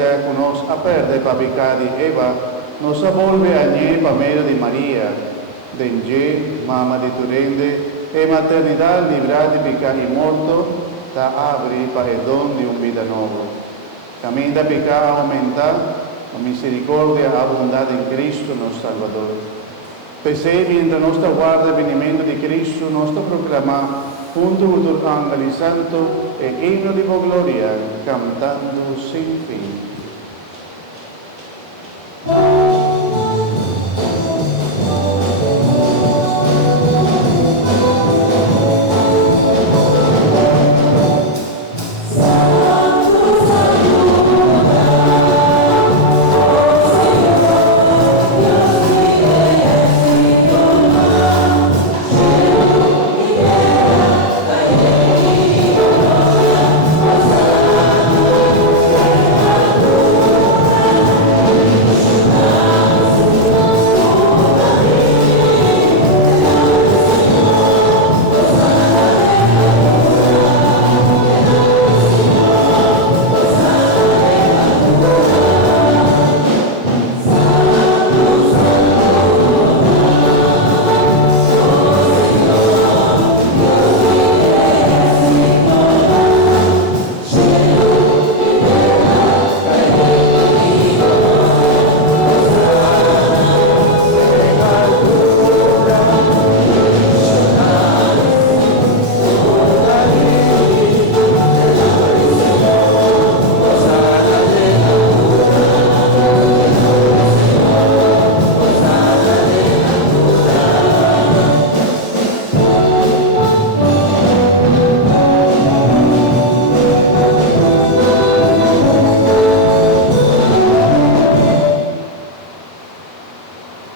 gracia que nos aperde para pecado Eva, nos avolve a ñe pa medio de María, de ñe, mama de tu rende, e maternidad librada de pecado y morto, ta abre para el don de un vida nueva. Camino da pecado aumenta, la misericordia abundada en Cristo nuestro Salvador. Perché mientras nostra guarda il venimento di Cristo, nostro proclama junto con los ángeles santo e himno di gloria, cantando sin fin.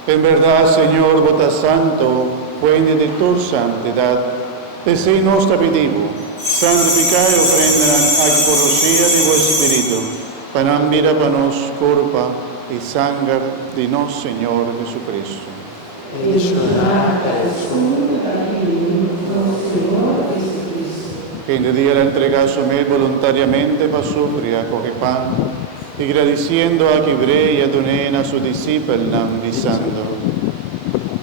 En verdad, Señor, vota santo, fuente de tu santidad, desde nuestra pedimos, santificar y ofrendar a la porosía de vuestro Espíritu, para vida para nos corpa y sangre de nuestro Señor Jesucristo. Que en el día la entrega su me voluntariamente para sufrir, acoge pan, y agradeciendo a Quibre y a Donena a su discípulo, diciendo: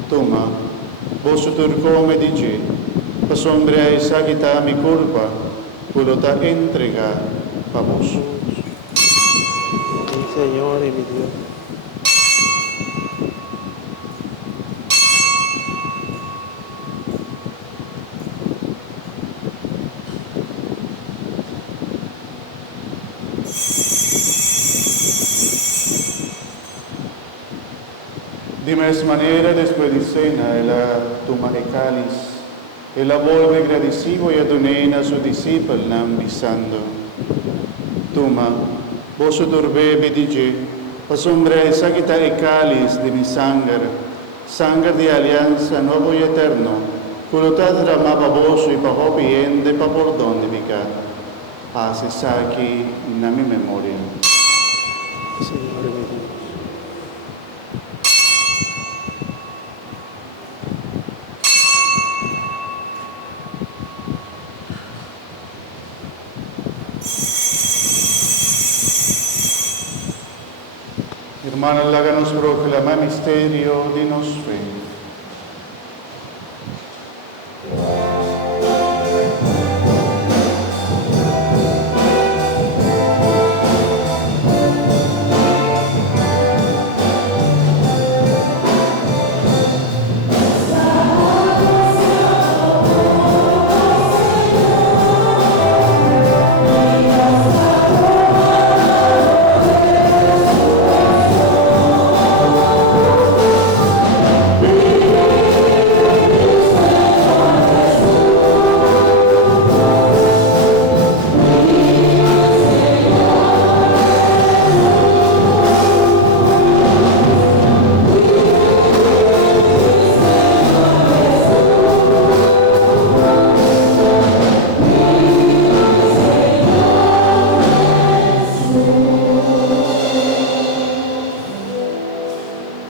Toma, vos turcome dice, pas hombre a esa quita mi culpa, puedo ta entregar para vos. Mi Señor y mi Dios. De misma manera, después de cena, ella toma el cáliz, ella vuelve agradecido y adonena a su discípulo, diciendo: Toma, vos bebe dice, pas hombre esa quita el cáliz de mi sangre, sangre de alianza nuevo y eterno, cuyo ta derramaba vos y para hopiende para perdón de pecado. Hace aquí en mi memoria. Señor y mi Dios. Hermanos, háganos proclamar el misterio de nuestra fe.